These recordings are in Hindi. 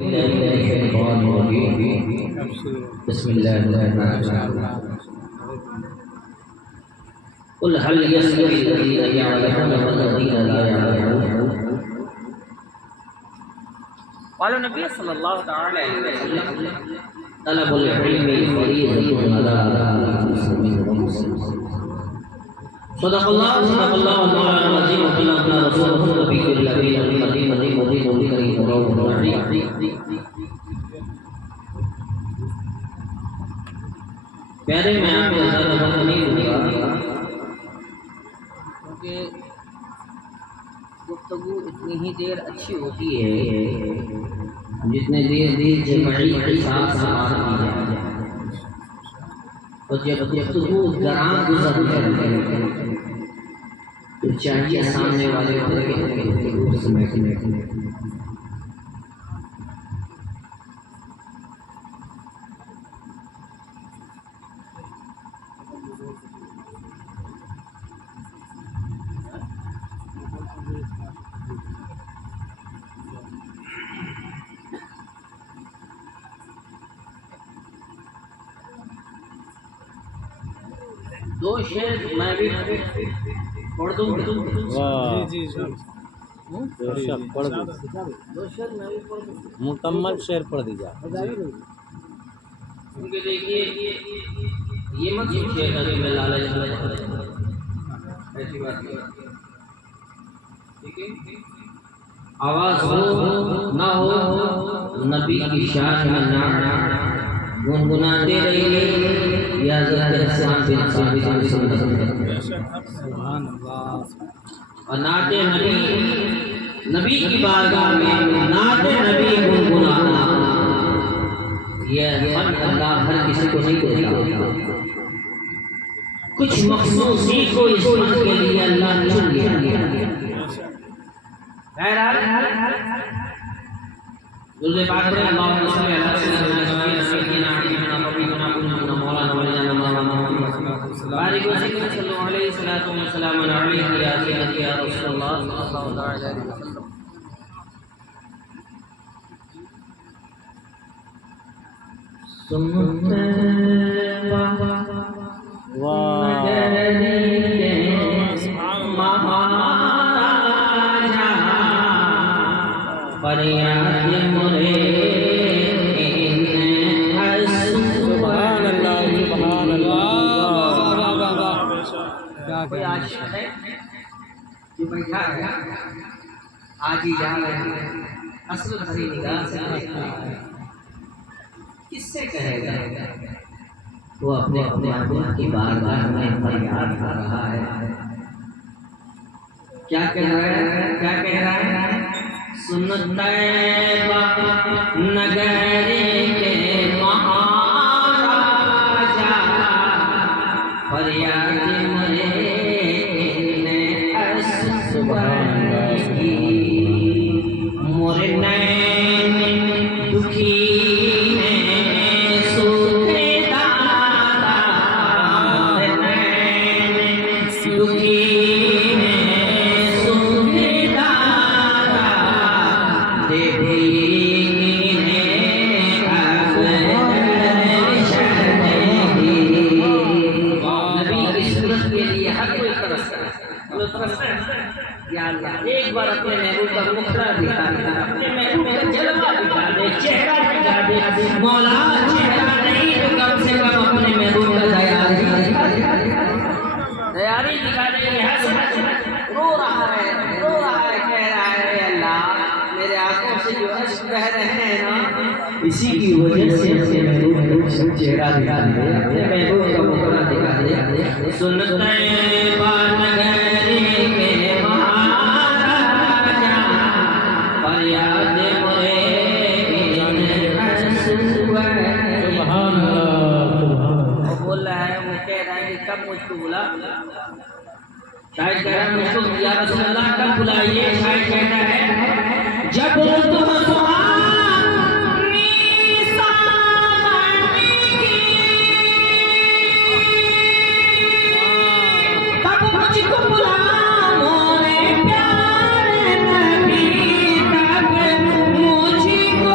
कुल हल यस्तवी लज़ीना यअलमून वल्लज़ीना ला यअलमून। क़ाल नबी सल्लल्लाहु तआला अलैहि वसल्लम तलबुल इल्मी फ़रीज़तुन अला कुल्लि मुस्लिमिन व मुस्लिमा। सदक़ल्लाहु मौलाना अज़ीम व बल्लगना रसूलुहुन नबियुल अमीनुल करीमुल मुबीनुल करीमुल रहीम। प्यारे मैं आपको ज़्यादा वक्त नहीं दूंगा क्योंकि गुफ्तगू इतनी ही देर अच्छी होती है जितने देर जमाई के साथ बात की जाए। और जब गुफ्तगू दराज गुजर जाए तो चाहिए सामने वाले को समझने। दो शेर मैं भी पढ़ दूं। वाह जी जी दो शेर पढ़ दो। दो शेर मैं भी पढ़ दूं। मुकम्मल शेर पढ़ दीजिए। क्योंकि देखिए ये मत सोचिएगा कि मैं लालच में ऐसी बात नहीं। ठीक है, आवाज हो ना हो नबी की शान में ना गुनगुनाते रहिए या हज़रत हसन बिन साबित की सुन्नत। सुभान अल्लाह। और नाते नबी की बारगाह में नाते नबी गुनगुनाना यह फन अल्लाह हर किसी को नहीं देता। कुछ मखसूसी को इस फन के लिए अल्लाह चुन लिया। दुल्ले पाक में अल्लाहुम्मा सल्ली अला सय्यिदिना मौलाना वलिया बारिक वसल्लम सल्लल्लाहु अलैहि वसल्लम अलैहि या सय्यदी या रसूलल्लाह सल्लल्लाहु अलैहि वसल्लम। सुनते वाह फरियाद मोरे सुभान अल्लाह सुभान अल्लाह। कोई आशिक है जो बैठा है आज ही जा रहे हैं असल भरी निगाह से देखता है किससे कहेगा वो अपने अपने आत्मा की बारगाह में फरियाद कर रहा है। क्या कह रहा है, क्या कह रहा है? सुनते नगरी के महाराजा फरियाद मोरे मोरे नैन दुखी एक बार अपने महबूब का मुखड़ा दिखा दे, अपने महबूब का जलवा दिखा दे, चेहरा दिखा दे। मौला चेहरा नहीं तो कम से कम अपने महबूब का तैयारी दिखा दे। रो रहा है, कह रहा है अल्लाह मेरे आंखों से जो अश्क बह रहे हैं ना इसी की वजह से अपने महबूब का चेहरा दिखा दे, अपने महबूब का मुखड़ा दिखा दे। सुनते कब मुझको बुला, शायद कह रहा है मुझको या रसूल अल्लाह कब बुलाइए। शायद कहता है जब तुम तब मुझको बुला मोरे प्यारे नबी, तब मुझको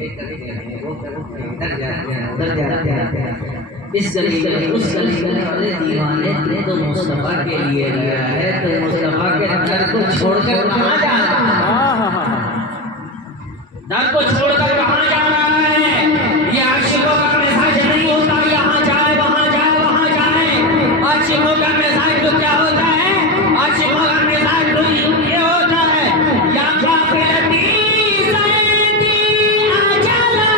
ये करते हैं, वो करते हैं, इधर जाते हैं, उधर जाते हैं, इस गली गली उस गली गली वाले दीवाने तू तो मुस्तफा के लिए गया है, तो मुस्तफा के दर को छोड़कर कहाँ जा रहा है? दर को छोड़कर कहाँ जा रहा है? ये आशिकों का मिजाज नहीं होता, यहाँ जाए वहाँ जाए। आशिकों का मिजाज तो क्या होता है? आशिकों का मिजाज तो ये होता है, या काफिलती सैदी अजला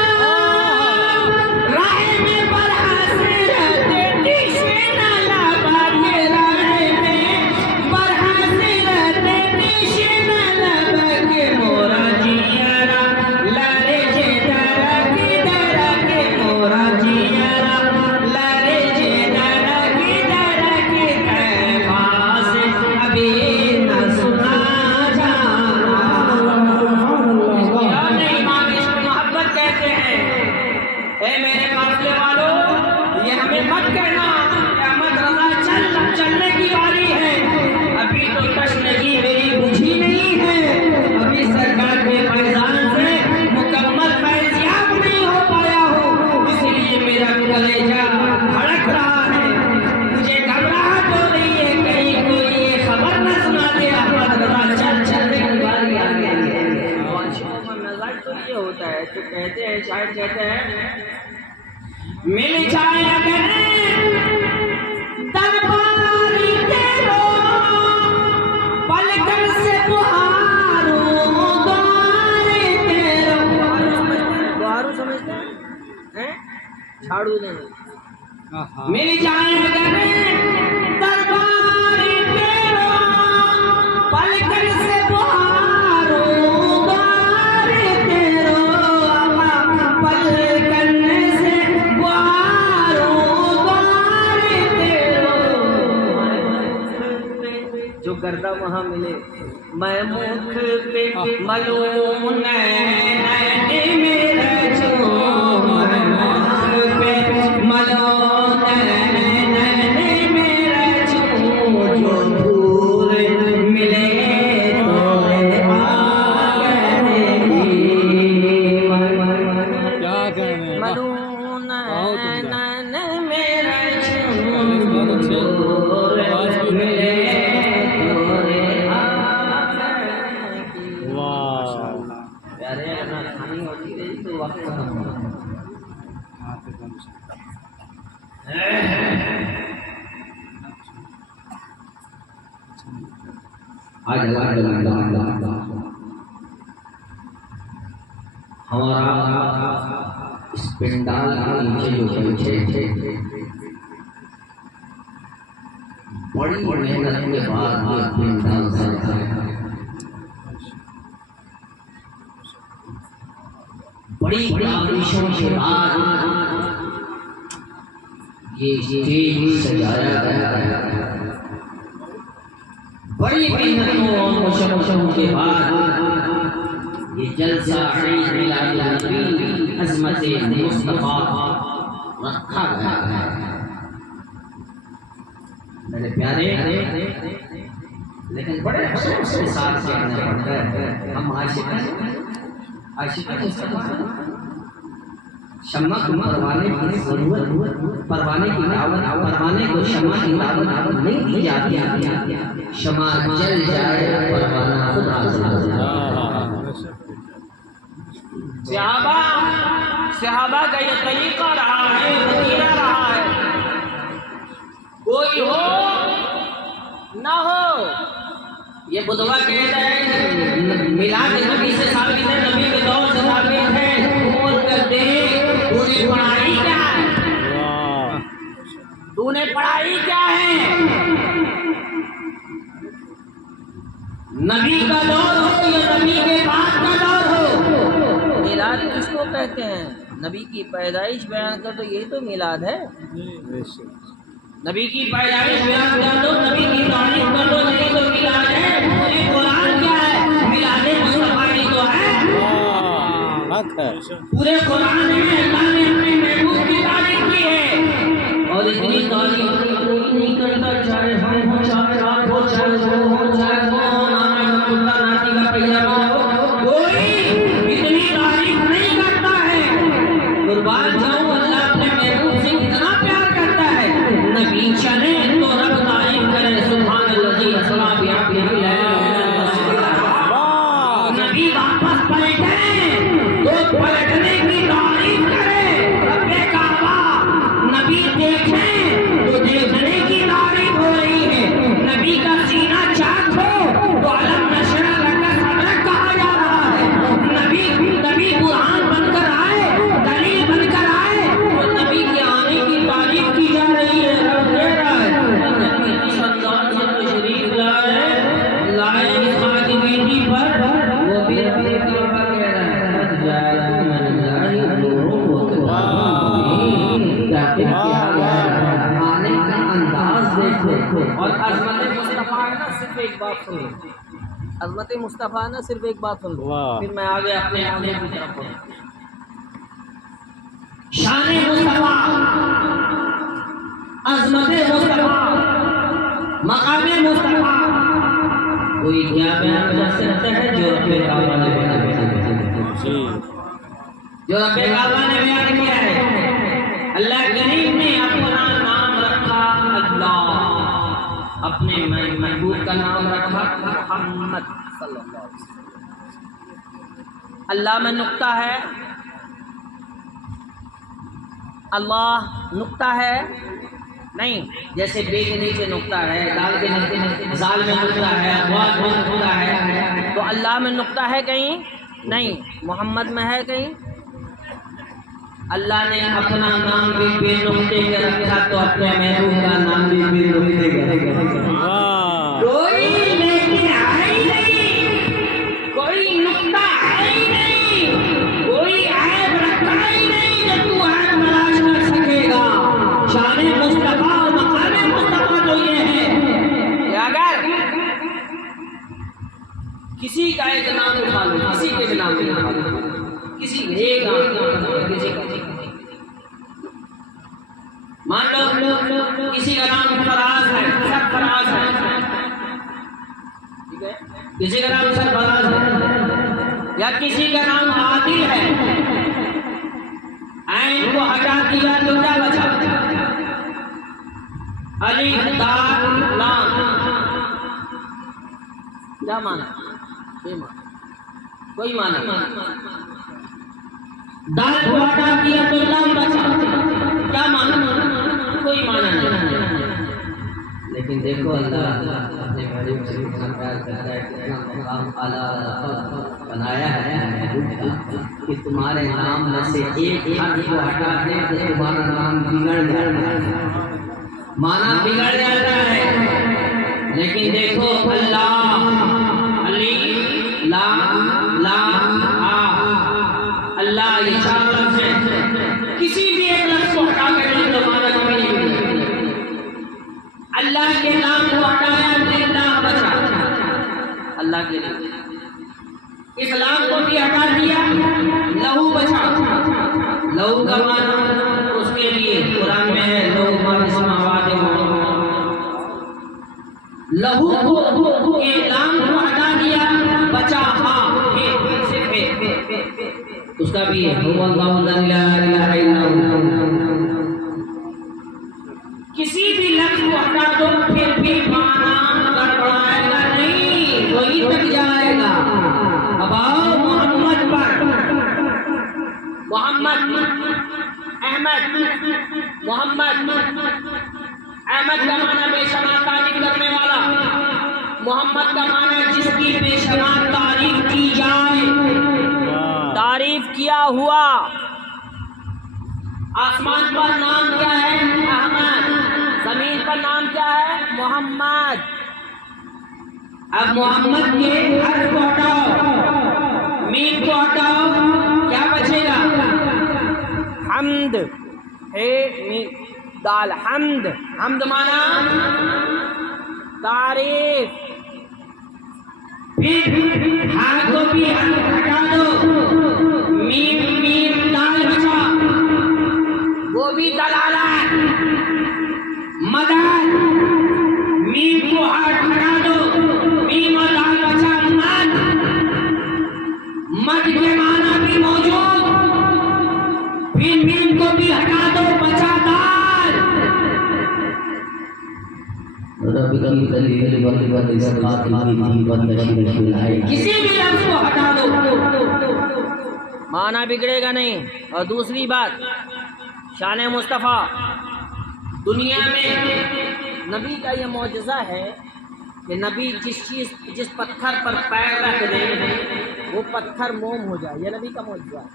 राह में बरहसरत दिशना लबा के राह में बरहसरत दिशना लबा के मोरा जियारा लारे जे दरा के मोरा जियारा लारे जे दरा के पास अभी न सुना जाना। इमाम इसको मोहब्बत कहते हैं। ए मेरे काफिले वालों, ये हमें मत कहना क़यामत रज़ा चलने की बारी है, अभी तो तशनगी मेरी बुझी नहीं है, अभी सरकार के फैज़ान से मुकम्मल फैज़याब नहीं हो पाया हूँ, इसलिए मेरा कलेजा धड़क रहा है, मुझे घबराहट हो रही है, कहीं कोई ये खबर न सुना दे अहमद रज़ा चलने की बारी आ गई है। आशिकों का मिजाज तो ये होता है, तो कहते हैं, शायद कहते हैं, मिल जाए अगर दरबार तेरो पलकन से बुहारो द्वार तेरो। बुहारो समझते हैं? झाड़ू देना। मिल जाए अगर दरबार तेरो पलकन से बुहारो द्वार तेरो, पलकन से बुहारो द्वार तेरो। जो गर्दा वहाँ मिले, मैं मुख पे मलूम नैन मेरा जो, मैं मुख पे मलूम नैन मेरा जो, जो दूर मिले तो आ गए। क्या कहने मलूम आओ तुम नैन मेरा जो, बहुत अच्छे दूर आवाज भी है। मिले वाह प्यारे अगर खानी होती रही तो वक्त खत्म हो जाता। हाँ, तो कम से हमारा इस पिंडाल के नीचे जो बैठे थे, बड़ी मेहनत के बाद ये पिंडाल सजा है, बड़ी आदेशों के बाद ये स्टेज सजाया गया है, बड़ी मेहनतों और मुशक्क़तों के बाद ये जलसा ईद मिलाद नबी अज़मत मुस्तफ़ा रखा गया है। मेरे प्यारे, लेकिन बड़े अफसोस के साथ कहना पड़ता है, हम आशिक़ शम्मा को परवाने की ज़रूरत, परवाने की दावत, परवाने को शम्मा की दावत नहीं दी जाती। शम्मा जल जाए, परवाना खुद हाज़िर हो जाए। सहाबा का ये तरीका रहा है, वसीला रहा है, कोई हो ना हो, ये बुधवा कहता है मिलाद नबी से साबित है, नबी के दौर से साबित है, खोल कर देख तूने पढ़ाई क्या है, तूने पढ़ाई क्या है। नबी का दौर हो या नबी के बाद का दौर हो, मिलाद किसको कहते हैं? नबी की पैदाइश बयान कर दो, यही तो मिलाद है। नबी की पैदाइश बयान कर दो, नबी की तारीफ कर दो, यही तो मिलाद है। पूरे कुरान क्या है? मिलाद मुस्तफा ही तो है। पूरे कुरान में अल्लाह ने अपने महबूब की तारीफ की है, और इतनी तारीफ कोई नहीं करता, चाहे हम हो, चाहे आप हो, चाहे वो हो, चाहे कौन आना कुत्ता नाती का पैजामा हो, कोई इतनी तारीफ नहीं करता कुर्बान जाऊं अल्लाह अपने महबूब से कितना प्यार करता है। नबी चले तो रब तारीफ करे सुभान अल्लाह असला बिअब्दिही लैला नबी वापस पलटे तो पलटने की तारीफ करे रब्बे काबा। नबी देखे तो देखने की तारीफ हो रही है। नबी का सीना चाको तो अलम नशरा लका सदरक कहा जा रहा है। नबी कुरान बनकर आए, दलील बनकर आए तो नबी के आने की तारीफ की जा रही है। रब कह रहा है नबी इस अंदाज से तशरीफ लाए इसहाक की बेटी पर वो भी रब्बे काबा कह रहा है आने का अंदाज देखो। और अज़मत मुस्तफ़ा है ना, सिर्फ एक बात सुनो, अज़मत मुस्तफ़ा ना सिर्फ एक बात सुन लो, फिर मैं आगे अपने आगे की तरफ बढ़ूं। शान मुस्तफ़ा, अज़मत मुस्तफ़ा, मकाम मुस्तफ़ा कोई क्या बयान कर सकता है जो रब्बे काबा ने बयान किया है। जो रब्बे काबा ने बयान किया है। अल्लाह करीम ने अपना नाम रखा अल्लाह, अपने महबूब का नाम रखा मोहम्मद सल्लल्लाहु अलैहि वसल्लम। अल्लाह में नुक्ता है, अल्लाह नुक्ता है नहीं, जैसे बे के नीचे नुक्ता है, दाल के नीचे जाल में नुक्ता है, वाद में नुक्ता है, तो अल्लाह में नुक्ता है कहीं नहीं, मोहम्मद में है कहीं। अल्लाह ने अपना नाम भी बेनुक्ते के रखा तो अपने महबूब का नाम भी बेनुक्ते के रखा। कोई लेकिन है ही नहीं, कोई नुक्ता है ही नहीं, कोई ऐब रखा ही नहीं जो तू ऐब तलाश कर सकेगा। शान मुस्तफ़ा मकाम मुस्तफ़ा तो ये है कि अगर किसी का एक नाम उठा लो, किसी के भी नाम उठा लो, किसी एक किसी का मान लो किसी का नाम फराज है, सरफराज है, ठीक है, किसी का नाम सरफराज है, या किसी का नाम आदिल है, ऐन को हटा दिया तो क्या बचा? अलिफ दाल लाम, क्या माना? कोई माना? दाल को हटा दिया तो लाम बचा, क्या माना? कोई माना नहीं। लेकिन देखो अल्लाह अपने महबूब से कितना प्यार करता है, कितना मकाम आला बनाया है कि तुम्हारे नाम में से एक हर्फ को हटा दे तो तुम्हारा नाम बिगड़ जाता है, माना बिगड़ जाता है। लेकिन देखो अल्लाह अली लाम लाम आ, अल्लाह ये चार लफ्ज़ हैं, किसी भी एक लफ्ज़ को हटा कर तो माना कभी नहीं बिगड़ता। अल्लाह के नाम को हटाया अल्लाह बचा, अल्लाह के नाम, इस्लाम को भी हटा दिया लहू बचा। लहू का माना उसके लिए कुरान में है लहू लहू को के नाम को हटा दिया बचा हाँ उसका भी है। किसी भी लफ्ज़ को हटा दो फिर भी माना गड़बड़ाएगा नहीं, वही तक जाएगा। अब आओ मोहम्मद पर, मोहम्मद अहमद, मोहम्मद अहमद का माना बेशुमार तारीफ करने वाला, मोहम्मद का माना जिसकी बेशुमार तारीफ की जाए, तारीफ किया हुआ। आसमान पर नाम क्या है? अहमद। जमीन पर नाम क्या है? मोहम्मद। अब मोहम्मद के हर्फ को हटाओ, मीम को हटाओ, क्या बचेगा? हम्द है, मीम दाल हम्द। हम्द माना तारीफ। फिर हाँ को भी हटा दो, मीम मीम दाल बचा, वो भी दलालत मदद। मीम को हटा दो, मीम और दाल बचा मद। मद के माना भी मौजूद, फिर मीम को भी हटा दो, बचादार। रब की दलील वल इस्कात की वन नशीर बिलाई। किसी भी लफ्ज को हटा दो, माना बिगड़ेगा नहीं। और दूसरी बात, शान मुस्तफ़ा, दुनिया में नबी का ये मौजज़ा है कि नबी जिस पत्थर पर पैर रख दे वो पत्थर मोम हो जाए। ये नबी का मौजज़ा है।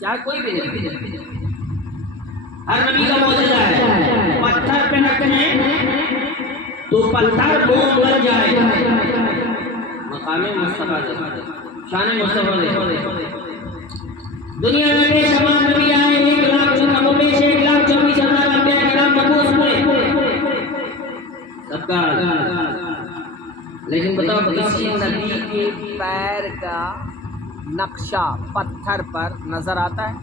चाहे कोई भी नहीं, हर नबी का मौजूदा है। पत्थर पे रखने तो पत्थर मोम बन जाए। मकामे मुस्तफा दे, शान मुस्तफा दे। दुनिया में बेशुमार नबी आए, 1,24,000 अंबिया किराम मबूस हुए सबका। लेकिन बताओ, किसी नबी के पैर का नक्शा पत्थर पर नजर आता है?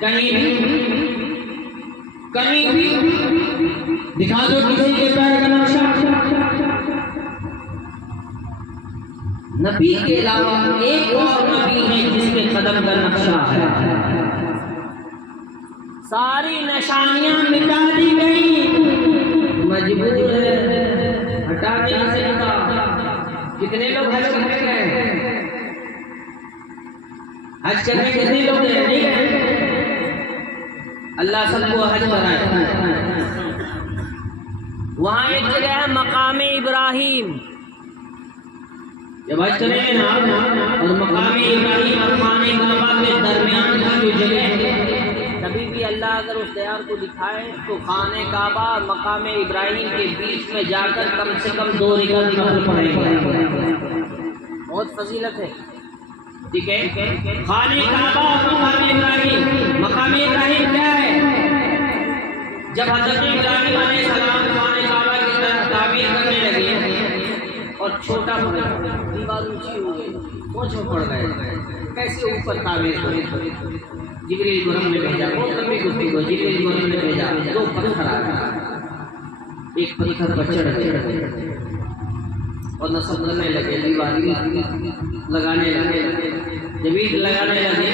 कहीं भी दिखा दो किसी के पैर का नक्शा। नबी के अलावा एक और नबी है जिसके कदम का नक्शा है। सारी निशानियां मिटा दी गई, मजबूर है, हटा नहीं सकता। कितने लोग हज करने गए? हज करने कितने लोग गए? नहीं गए। अल्लाह सबको हज कराए। वहाँ एक जगह है मकामे इब्राहिम। जब हज करेंगे ना, और मकामे इब्राहिम और खाने काबा के दरमियान की जो जगह है, कभी भी अल्लाह अगर उस दयार को दिखाए तो खाने काबा और मकामे इब्राहिम के बीच में जाकर कम से कम 2 रकात नफल पढ़ेंगे। बहुत फजीलत है, ठीक है। खाने काबा और मकामे इब्राहिम। मकामे इब्राहिम क्या है? जब हजरत इब्राहिम अलैहिस्सलाम खाने काबा की तरफ तामीर करने लगे और छोटा दीवार ऊंची हो गई, सोच में पड़ गए कैसे ऊपर तामीर करें। जिब्रील गुरम ने भेजा, बहुत लंबी गुफ्तगू को जिब्रील गुरम ने भेजा। 2 पत्थर आ गए, एक पत्थर पर चढ़ गए और नसब करने लगे, दीवार लगाने लगे। जब ईंट लगाने लगे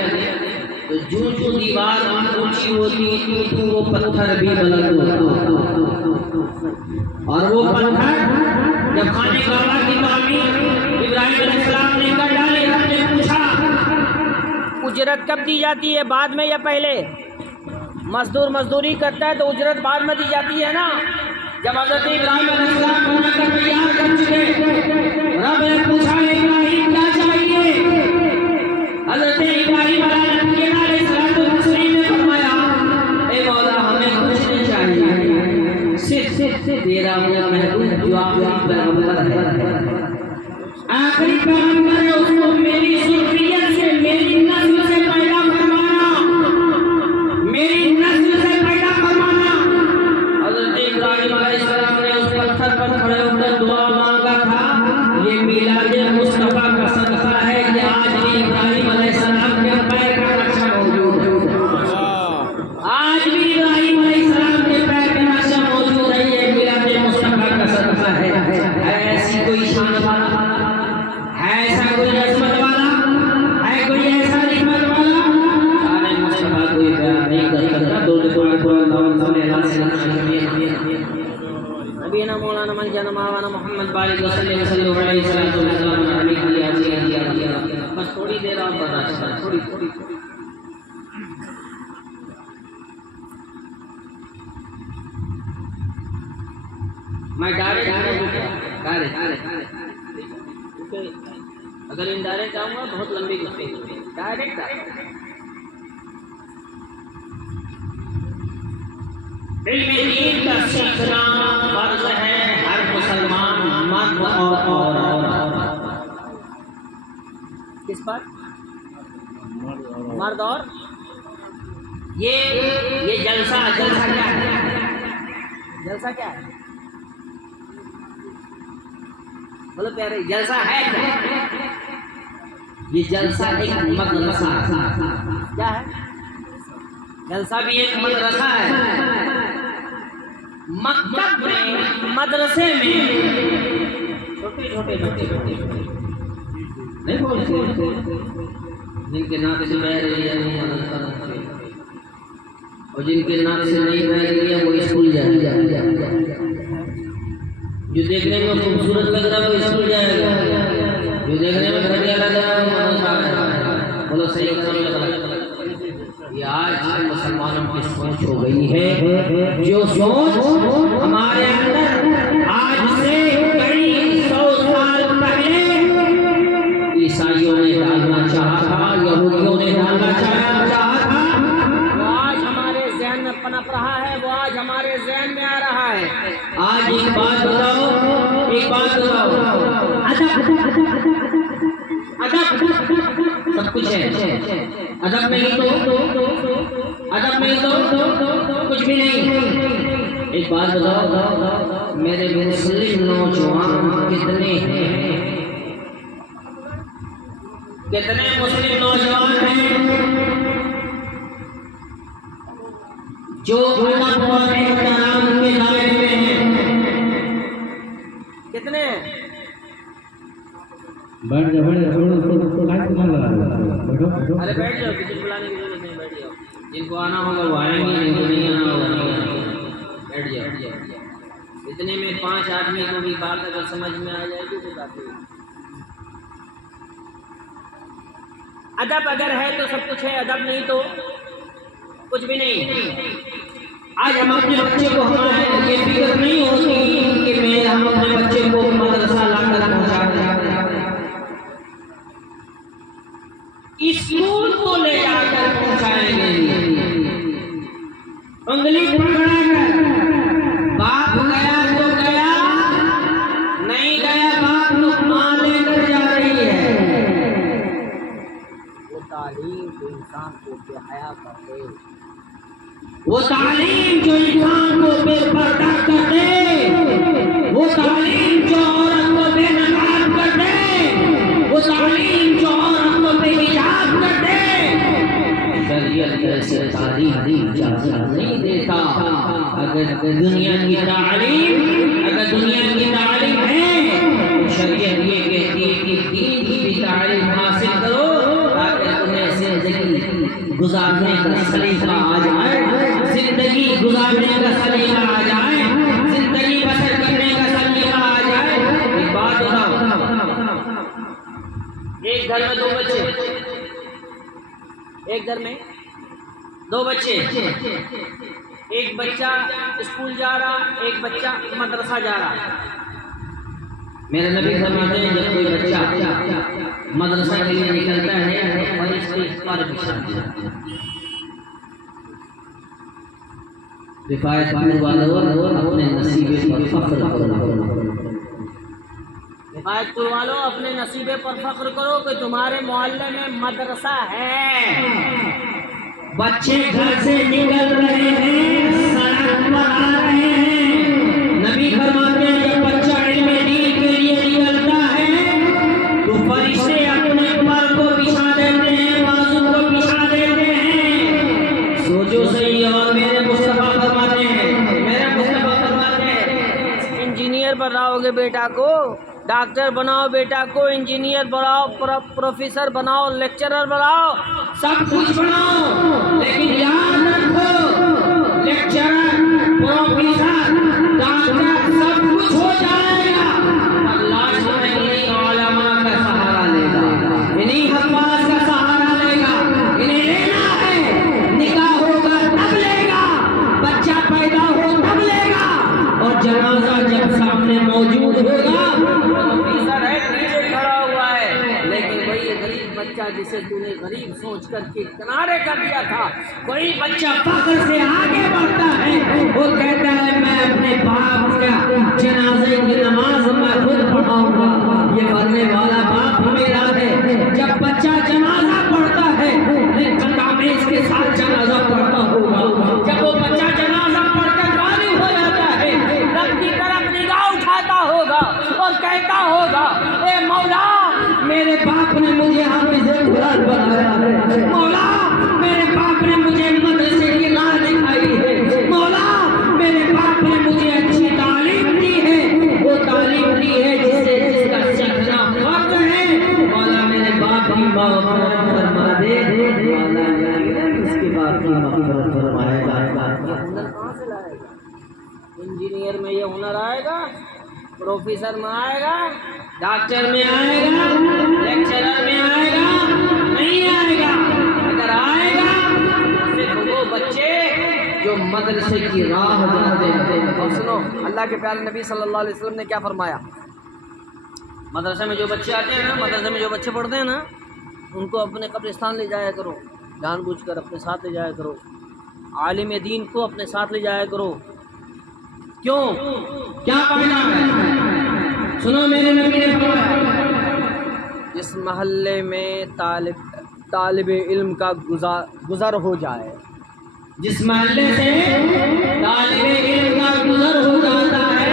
तो जो दीवार ऊंची होती तो वो पत्थर भी बुलंद होता। और वो पत्थर जब खाने काबा की तामीर इब्राहिम अलैहिस्सलाम ने कर डाली, हमने पूछा उजरत कब दी जाती है, बाद में या पहले? मजदूर मजदूरी करता है तो उजरत बाद में दी जाती है ना। जब हज़रत इब्राहिम अलैहिस्सलाम बनाकर तैयार कर चुके, रब ने पूछा इब्राहिम क्या चाहिए? हज़रत इब्राहिम अलैहिस्सलाम ने फरमाया, ए मौला हमें कुछ नहीं चाहिए, सिर्फ तेरा महबूब जो आखिरी पैगंबर है, आखिरी पैगंबर है, उसको मेरी ज़ुर्रियत से, मेरी नस्ल से पैदा फरमाना, मेरी नस्ल से पैदा फरमाना। हज़रत इब्राहिम अलैहिस्सलाम ने उस पत्थर पर खड़े होकर दुआ मांगा था। ये मिलाद मुस्तफा का सदका है कि आज भी इब्राहिम अलैहिस्सलाम के पैर का नक्शा मौजूद है। आज भी इब्राहिम अलैहिस्सलाम के पैर का नक्शा मौजूद है। ये मिलाद मुस्तफा का सदका है। ऐसी कोई शान वाला है, ऐसा कोई अजमत वाला है, कोई ऐसा निमत वाला शान मुस्तफा कोई बयान नहीं कर सकता। दो नबीना मौलाना मन जन मावाना मोहम्मद बारिक वसल्लम सल्लल्लाहु अलैहि वसल्लम। बस थोड़ी देर और बर्दाश्त कर, थोड़ी। मैं डायरेक्ट अगर इनडायरेक्ट आऊंगा बहुत लंबी गुफ्तगू। डायरेक्ट दीन का सीखना फर्ज है हर मुसलमान मर्द और औरत। किस पर? मर्द और ये जलसा क्या है? जलसा क्या है? बोलो प्यारे, जलसा है क्या? ये जलसा एक मदरसा क्या है? जलसा भी एक मदरसा है। मकतब में, मदरसे में छोटे नहीं बोलते, जिनके नाक से बह रही है वो मदरसा पहुंचे, और जिनके नाक से नहीं बह रही है वो स्कूल जाएगा। जो देखने में खूबसूरत लग रहा है वो स्कूल जाएगा, जो देखने में घटिया लग रहा है वो मदरसा आएगा। बोलो सही करो या गलत? ये आज मुसलमानों की सोच हो गई है, जो सोच हमारे अंदर आज से कई 100 साल पहले ईसाइयों ने डालना चाहा था, यहूदियों ने डालना चाहा था, वो आज हमारे ज़हन में पनप रहा है, वो आज हमारे ज़हन में आ रहा है। आज एक बात बताओ, अदब सब कुछ है, अदब नहीं तो कुछ भी नहीं। एक बात बताओ, मेरे मुस्लिम नौजवान कितने हैं? कितने मुस्लिम नौजवान हैं जो अल्लाह और एहतराम के दायरे में हैं? कितने? बैठ जा थोड़ा लाइट कम लगा बैठो। अरे बैठ जाओ, किसी को बुलाने की जरूरत नहीं, बैठ जाओ। जिनको आना होगा वो आएंगे, जिनको नहीं आना होगा नहीं आएंगे। बैठ जाओ। इतने में 5 आदमी को भी बात अगर समझ में आ जाएगी तो काफी। अदब अगर है तो सब कुछ है, अदब नहीं तो कुछ भी नहीं। आज हम अपने बच्चे को, हमारे ये फिक्र नहीं होती कि हम अपने बच्चे को मदरसा लाकर पहुंचा दें, स्कूल को ले जाकर पहुंचाएंगे। उंगली पकड़ाकर बाप गया तो गया, नहीं गया बाप तो मां लेकर जा रही है। वो तालीम जो इंसान को बेहया कर दे, वो तालीम जो इंसान को बेपर्दा कर दे, वो तालीम जो औरत को बेनकाब कर दे, वो तालीम जो औरत को बेहिजाब कर दे, शरीयत ऐसे तालीम इजाजत नहीं देता। अगर दुनिया की तालीम है तो शरीयत ये कहती है कि दीन की भी तालीम हासिल करो ताकि तुम्हें जिंदगी गुजारने का सलीका आ जाए, जिंदगी गुजारने का सलीका आ जाए, जिंदगी बसर करने का सलीका आ जाए। एक बात बताओ, एक घर में 2 बच्चे, एक घर में 2 बच्चे, एक बच्चा स्कूल जा रहा, एक बच्चा मदरसा जा रहा। मेरे नबी फरमाते हैं जब कोई बच्चा मदरसा के लिए निकलता है तो फरिश्ते पर बिछाते हैं। रिफायतपुर वालों अपने नसीबे पर फख्र करो, रिफायतपुर वालों अपने नसीबे पर फख्र करो कि तुम्हारे मोहल्ले में मदरसा है। बच्चे घर से निकल रहे हैं, सड़क पर आ रहे हैं। नबी फरमाते हैं जब बच्चा इल्म दीन के लिए निकलता है तो फरिश्ते अपने पर को बिछा देते हैं, बाजू को बिछा देते हैं। सोचो सही। और मेरे मुस्तफा फरमाते हैं इंजीनियर बनाओगे बेटा को, डॉक्टर बनाओ बेटा को, इंजीनियर बनाओ, प्रोफेसर बनाओ, लेक्चरर बनाओ, सब कुछ बनाओ, लेकिन याद रखो लेक्चरर, प्रोफेसर, डॉक्टर सब कुछ हो जाएगा, अल्लाह इन्हीं उलमा का सहारा लेगा, इन्हीं हफ्फाज का सहारा लेगा। इन्हें लेना है, निकाह होगा तब लेगा, बच्चा पैदा हो तब लेगा, और जनाजा जब सामने मौजूद होगा। प्रोफेसर है पीछे खड़ा हुआ है, लेकिन वही गरीब बच्चा जिसे तूने गरीब सोच कर के किनारे कर दिया था, कोई बच्चा फख्र से आगे बढ़ता है, वो कहता है मैं अपने बाप का जनाजे की नमाज मैं खुद पढ़ाऊंगा। ये मरने वाला बाप मेरा है। जब बच्चा जनाजा पढ़ता है, इसके साथ जनाजा पढ़ता होगा। जब वो बच्चा जनाजा पढ़कर फारिग हो जाता है, रब की तरफ निगाह उठाता होगा और कहता होगा, ए मौला मेरे बाप ने मुझे हाफिज़-ए-कुरान बनाया है, मौला मेरे बाप ने मुझे मदरसे की राह दिखाई है, मौला मेरे बाप ने मुझे अच्छी तालीम दी है, वो तालीम दी है जिसका सीखना फर्ज है। मौला मेरे बाप की मग़फ़िरत फरमाएगा। हुनर कहाँ से लाएगा? इंजीनियर में ये हुनर आएगा, प्रोफेसर में आएगा, डॉक्टर में आएगा, लेक्चरर में आएगा? नहीं आएगा। अगर आएगा सिर्फ वो बच्चे जो मदरसे की राह जाते हैं। और सुनो, अल्लाह के प्यारे नबी सल्लल्लाहु अलैहि वसल्लम ने क्या फरमाया? मदरसे में जो बच्चे आते हैं ना, मदरसे में जो बच्चे पढ़ते हैं ना, उनको अपने कब्रिस्तान ले जाया करो, जानबूझकर अपने साथ ले जाया करो। आलिम दीन को अपने साथ ले जाया करो। क्यों? क्या फायदा है? सुनो, मेरे नबी ने फरमाया, इस महल्ले में तालिब इल्म का गुजर हो जाए, जिस महल्ले से तालिब इल्म का गुजर हो जाता है,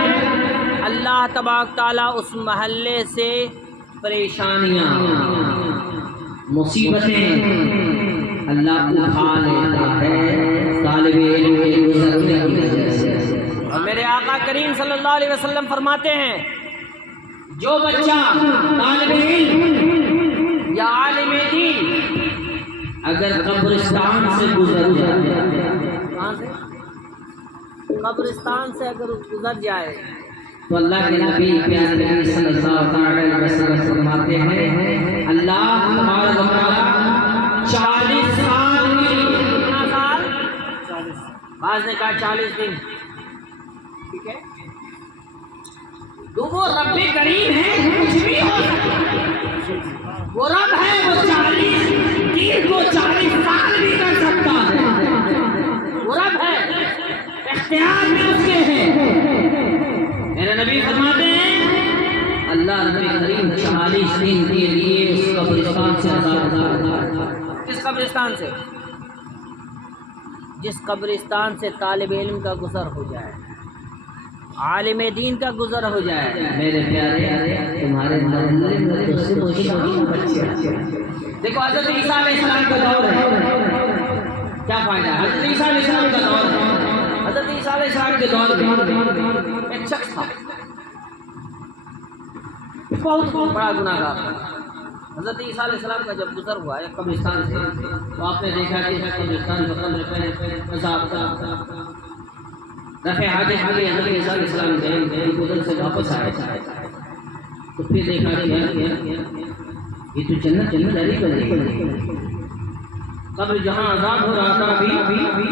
अल्लाह तबारक ताला उस महल्ले से परेशानियाँ, मुसीबतें अल्लाह उठा लेता है तालिब इल्म के गुजरने की वजह से। और मेरे आका करीम सल्लल्लाहु अलैहि वसल्लम फरमाते हैं, जो बच्चा तालिब इल्म या आलिम दीन अगर कब्रिस्तान से गुजर जाए, कहाँ से? कब्रिस्तान से अगर गुजर जाए, तो अल्लाह के नबी प्यारे नबी सल्लल्लाहु अलैहि वसल्लम फरमाते हैं, अल्लाह तआला 40 साल के लिए, कितना साल? 40। बाज़ ने कहा 40 दिन, ठीक है? तो वो रब करीम है, कुछ भी हो सकता है। वो रब है, वो 40 दिन को 40 साल भी कर सकता है। वो रब है, इख्तियार में उसके है। मेरे नबी फरमाते हैं, अल्लाह नबी करीम 40 दिन के लिए उस कब्रिस्तान से आज़ाद। किस कब्रिस्तान से? जिस कब्रिस्तान से तालिब इल्म का गुजर हो जाए, आलिम दीन का गुजर हो जाए। मेरे प्यारे, तुम्हारे मोहल्ले में तो सिर्फ बच्चे। देखो, हज़रत ईसा अलैहिस्सलाम का दौर है, क्या फायदा? हज़रत ईसा अलैहिस्सलाम का दौर है। हज़रत ईसा अलैहिस्सलाम के दौर में एक शख्स था, बहुत बड़ा गुनाहगार। हज़रत ईसा अलैहिस्सलाम का जब गुजर हुआ एक कब्रिस्तान से, तो आपने देखा कि कब्रिस्तान रफ़े हाथ आगे हज़रत ईसा अलैहिस्सलाम गए, उधर से वापस आए, तो फिर देखा कि ये तो जन्नत जारी कर दी। कब्र जहाँ आज़ाब हो रहा था, अभी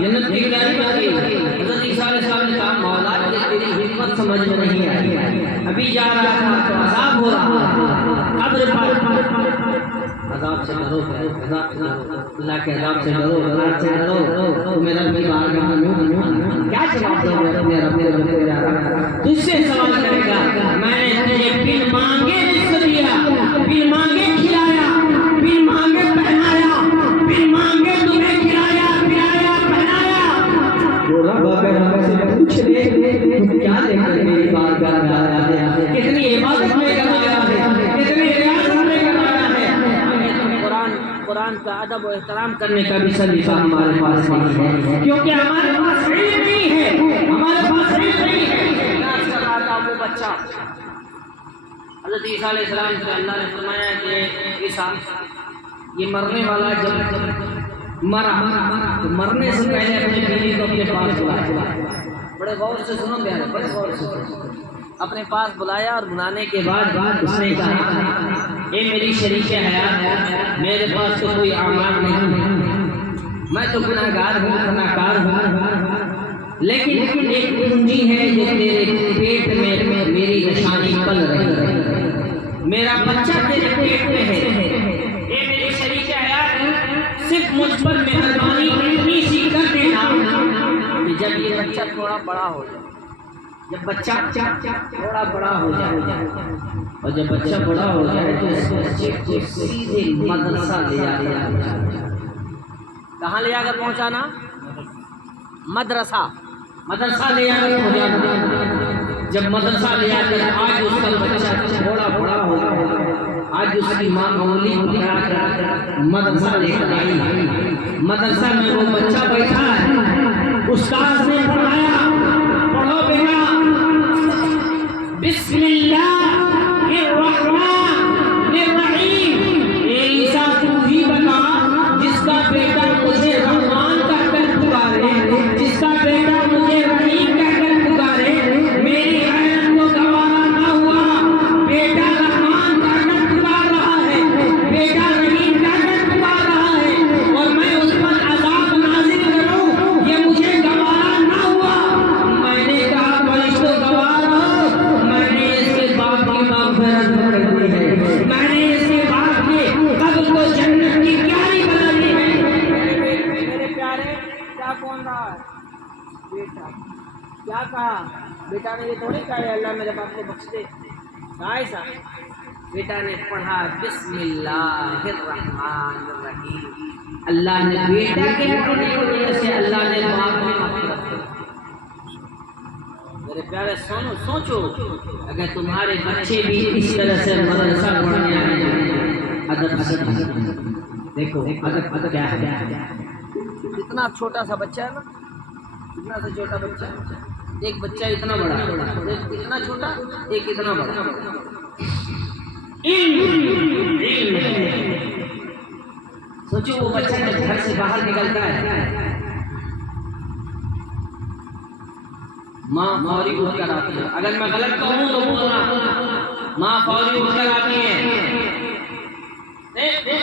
जन्नत की जारी कर दी। हज़रत ईसा अलैहिस्सलाम ने कहा, मौला तेरी हिम्मत समझ में नहीं आई, अभी जा रहा था तो आज़ाब हो रहा था, कब्र पर अज़ाब से डरो, अल्लाह के अज़ाब से डरो, अल्लाह से डरो। तो मेरा भी क्या जवाब तुझसे सवाल करेगा, मैंने तुझे बिन मांगे रिज़्क़ दिया, बिन मांगे खिलाया, बिन मांगे पहनाया, बिन मांगे तुम्हें खिलाया, पिलाया, पहनाया। वो रब अगर हमसे पूछ ले तो क्या लेकर मेरी बारगाह में आया है, कितनी इबादत लेकर आया है, कितनी रियासत लेकर आया है। हमें तो कुरान का अदब और एहतराम करने का भी सलीका हमारे पास नहीं है, क्योंकि हमारे पास इल्म नहीं है, हमारे पास इल्म नहीं है। वो बच्चा हज़रत ईसा अलैहिस्सलाम से अल्लाह ने फरमाया कि ईसा, ये मरने वाला जब मरा तो मरने से पहले अपनी बीवी को अपने पास बुलाया। बड़े गौर से सुनो प्यारे, बड़े गौर से अपने पास बुलाया, और बुलाने के बाद उसने कहा, ये मेरी शरीके हयात, मेरे पास तो कोई आमाल नहीं, मैं तो गुनाहगार हूँ, गुनाहगार हूँ, लेकिन एक पूंजी है जो तेरे पेट में मेरी निशानी पल रही है, मेरा बच्चा तेरे पेट में है। ये मेरी शरीक हयात, सिर्फ मुझ पर मेहरबानी इतनी सी कर देना कि जब ये बच्चा थोड़ा बड़ा हो जाए, जब बच्चा थोड़ा बड़ा हो जाए, और जब बच्चा बड़ा हो जाए तो इस बच्चे को सीधे मदरसा ले जाना। कहाँ ले जाकर पहुँचाना? मदरसा ले आकर पहुँचाना। जब मदरसा ले आकर, आज उसका बच्चा थोड़ा बड़ा हो गया, आज उसकी माँ मौली मदरसा लेकर आई, मदरसा में वो बच्चा बैठा है, उस्ताद ने पढ़ाया, पढ़ो बेटा, बिस्मिल्लाहिर्रहमानिर्रहीम। ईसा तू ही बता, जिसका बेटा मुझे रहमान कहता कौन रहा है? बेटा। क्या कहा? बेटा ने ये थोड़ी कहा अल्लाह मेरे बाप को बख्श दे, कहा ऐसा? बेटा ने पढ़ा बिस्मिल्लाहिर्रहमानिर्रहीम। अल्लाह ने बेटा के पढ़ने की वजह से अल्लाह ने बाप में मग़फ़िरत कर दी। मेरे प्यारे सुनो, सोचो अगर तुम्हारे बच्चे भी इस तरह से मदरसा पढ़ने आए, अदब देखो अदब क्या है। इतना छोटा सा बच्चा है ना, इतना सा छोटा बच्चा, एक बच्चा इतना बड़ा, एक इतना छोटा, एक इतना बड़ा। सोचो वो बच्चा जब घर से बाहर निकलता है, माँ फौरी उठकर आती है। अगर मैं गलत कहूँ तो बोलना, माँ फौरी उठकर आती है।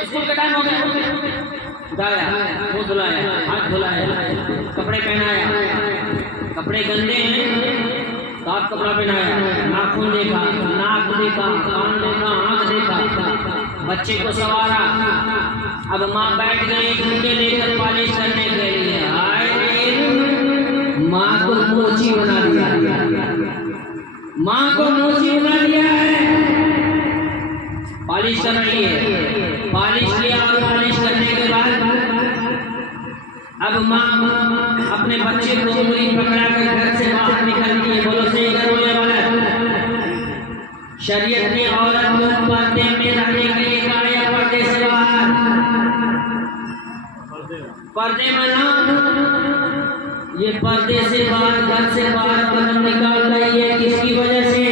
स्कूल का टाइम हो गया, उठाया, मुँह धुलाया, हाथ धुलाया, कपड़े पहनाया, कपड़े गंदे हैं, साफ कपड़ा पहनाया, नाखून देखा, नाक देखा, कान देखा, आँख देखा, बच्चे को सवारा। अब माँ बैठ गई झुमके लेकर पालिश करने के लिए। माँ को मोची बना दिया, माँ को मोची बना दिया है, पालिश कर रही है। पालिश किया और पालिश करने के बाद अब माँ अपने बच्चे को उंगली पकड़ा कर घर से बाहर निकलती है। बोलो सही करो या गलत? शरीयत ने औरत को पर्दे में रहने के लिए कहा या पर्दे से बाहर? पर्दे में ना, ये पर्दे से बाहर, घर से बाहर कदम निकाल रही है किसकी वजह से?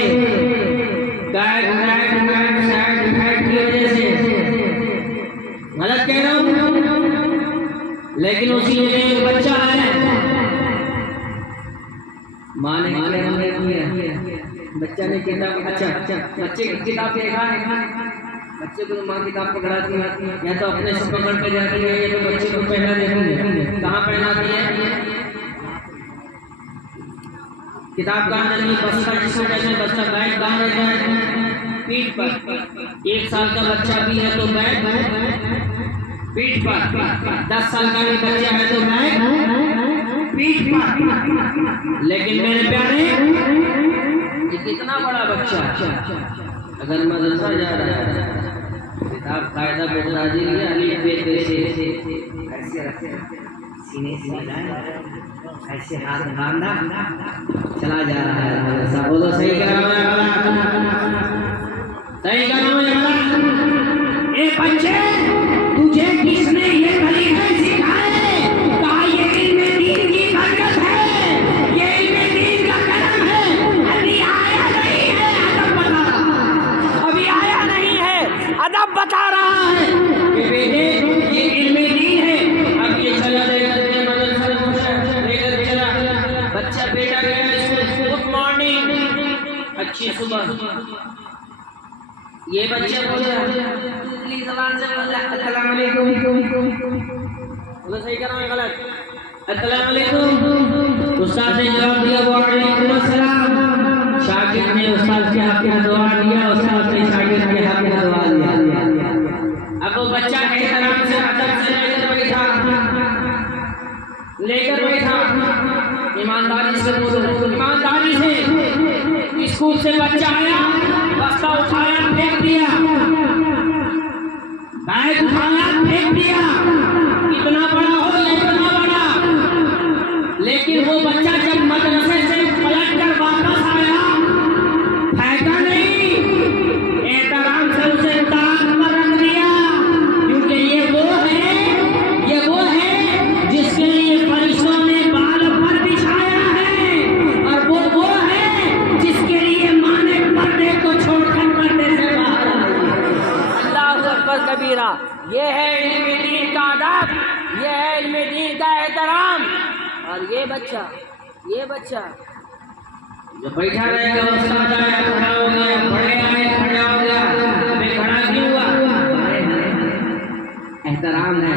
गाइड की वजह से। गलत कह रहा हूँ? लेकिन उसी में एक बच्चा है, माँ ने बच्चा ने किताब, अच्छा बच्चे की किताब देखा है, बच्चे को माँ किताब पकड़ाती है, या तो अपने से पकड़ के जाती है, या तो बच्चे को पहना देती है। कहाँ पहनाती है? किताब कहाँ रहती है? बस्ता जिसको कहते हैं, बस्ता बैग कहाँ रहता है? पीठ पर। 1 साल का बच्चा भी है तो बैग पीठ पर, 10 साल का भी बच्चा है तो बैग पीठ पर। लेकिन मेरे प्यारे, ये कितना बड़ा बच्चा अगर मदरसा जा रहा है, किताब कायदा बेदाजी लिया, अली पे से ऐसे रखे, सीने से लगाया, ऐसे हाथ बांधा, चला जा रहा है मदरसा। बोलो सही करो या गलत? सही करो या गलत? ए बच्चे, तुझे किसने ये तरीके सिखाए? कहा ये इल्म दीन की बरकत है, ये इल्म दीन का करम है। अभी आया नहीं है, अदब बता रहा, अभी आया नहीं है, अदब बता रहा है कि बेटे ये इल्म दीन है। अब ये चला लेकर चला, बच्चा बेटा गया स्कूल, गुड मॉर्निंग, अच्छी सुबह। ये बच्चा बोल रहा है, ज़बान से बोल रहा है अस्सलाम वालेकुम। बोलो सही कर रहा हूँ या गलत? अस्सलाम वालेकुम। उस्ताद ने जवाब दिया वालेकुम अस्सलाम। शागिर्द ने उस्ताद के हक में दुआ दिया, उस्ताद ने शागिर्द के हक में दुआ दिया। अब वो बच्चा एहतराम से अदब से लेकर बैठा, ईमानदारी से बोलो, ईमानदारी से। स्कूल से बच्चा आया, बस्ता उठाया, फेंक दिया, बैग उठाया, फेंक दिया, इतना बड़ा हो या इतना बड़ा। लेकिन वो बच्चा जब मदरसे से पलट कर वापस आया, फेंका नहीं, एहतराम से उसे ताक पर रख दिया, क्योंकि ये वो है जिसके लिए फरिश्तों ने बाल पर बिछाया है, और वो है जिसके लिए माँ ने पर्दे को छोड़कर पर्दे से बाहर आई। अल्लाहु अकबर कबीरा। ये है इल्म दीन का अदब, ये है इल्म दीन का एहतराम। और ये बच्चा जब बैठा रहेगा, उस्ताद आया, खड़ा हो गया, बड़े आए, खड़ा हो गया, मैं खड़ा क्यों हुआ? एहतराम है,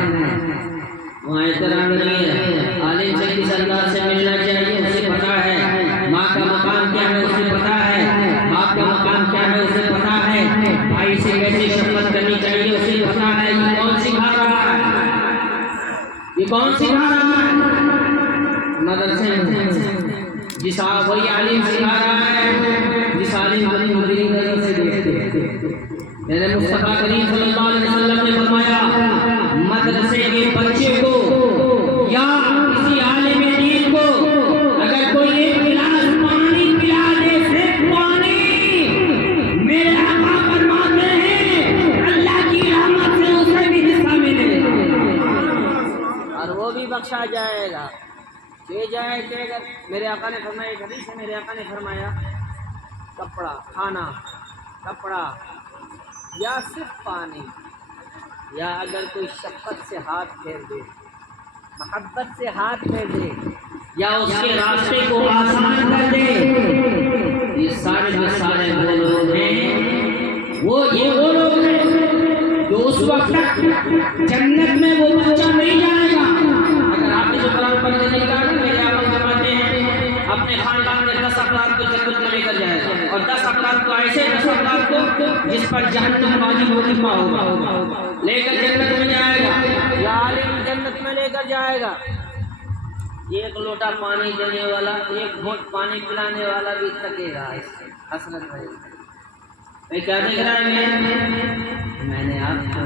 वहाँ एहतराम नहीं है। आलिम से किस अंदाज से मिलना चाहिए उसे पता है, माँ का मकाम क्या है उसे पता है, बाप का मकाम क्या है उसे पता है, भाई से कैसे शफकत करनी चाहिए उसे पता है। ये कौन सिखा रहा है? ये कौन सिखा रहा है? मदरसे में जिस वही आलिम सिखा रहा है जिस आलिम को मुदरी नजर से देखते। मेरे मुस्तफा करीम सल्लल्लाहु अलैहि वसल्लम ने फरमाया मदरसे के बच्चे को या किसी आलिम दीन को अगर कोई एक गिलास पानी पिला दे, सिर्फ पानी, मेरे आका फरमाते हैं अल्लाह की रहमत से उसे भी हिस्सा मिलेगा और वो भी बख्शा जाएगा। ये जाएगा। मेरे आका ने फरमाया, एक हदीस है, मेरे आका ने फरमाया कपड़ा, खाना, कपड़ा या सिर्फ पानी, या अगर कोई शफ़क़त से हाथ फेर दे, मोहब्बत से हाथ फेर दे, या उसके रास्ते को आसान कर दे, ये सारे के सारे वो लोग हैं, वो लोग हैं जो उस वक्त तक जन्नत में वो बच्चा नहीं जाएगा। अगर आपने जो कुरान पढ़ने नहीं कहा कि मेरे आप फरमाते हैं अपने खानदान में 10 अफराद को जन्नत में लेकर जाएगा और 10 अफराद को ऐसे 10 अफराद को जिस पर जहन्नम वाजिब होगा लेकर जन्नत में जाएगा, या आलिम जन्नत में लेकर जाएगा। एक लोटा पानी देने वाला, एक घूंट पानी पिलाने वाला भी थकेगा इससे, हसरत रहेगी। क्या देख रहा है? मैंने आपको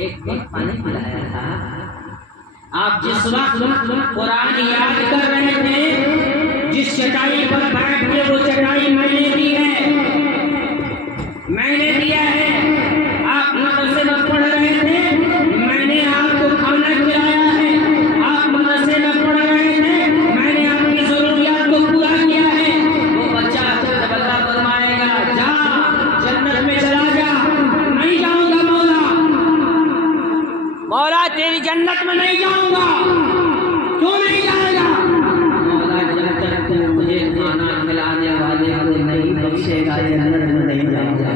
एक घूंट पानी पिलाया था। आप जिस वक्त कुरान याद कर रहे थे, जिस चटाई पर बैठ के वो चटाई मैंने दी है, मैंने दिया है। आप मदरसे में पढ़ रहे थे, मैंने आपको खाना खिलाया है। आप मदरसे में पढ़ रहे थे, मैंने आपकी जरूरियात को पूरा किया है। वो बच्चा जब अल्लाह फरमाएगा जा जन्नत में चला जा, नहीं जाऊंगा मौला, मौला तेरी जन्नत में नहीं जाऊंगा। क्यों नहीं जाएगा? मौला जब तक तू मुझे खाना खिलाने वाले को नहीं बख्शेगा जन्नत में नहीं जाऊंगा।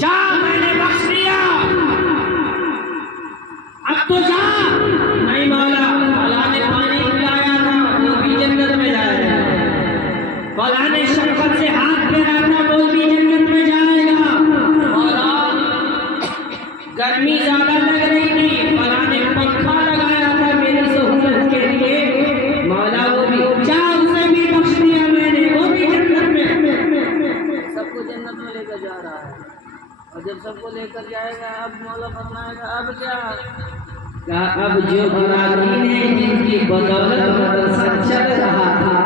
जा, मैंने बख्श दिया, अब तो जा। नहीं मौला, मौला ने पानी पिलाया था, वो भी जन्नत में जाएगा। मौला ने शफ़क़त से हाथ फेरा था, वो भी जन्नत में जाएगा। मौला गर्मी ज्यादा लग रही थी, मौला ने पंखा लगाया था मेरी सहूलत के लिए, मौला वो भी जा, उसे भी बख्श दिया मैंने, वो भी जन्नत में। सबको जन्नत में लेकर जा रहा है। और जब सबको लेकर जाएगा, अब मौला फरमाएगा अब क्या? अब जो बुराई ने जिनकी बदौलत मदरसा चल रहा था,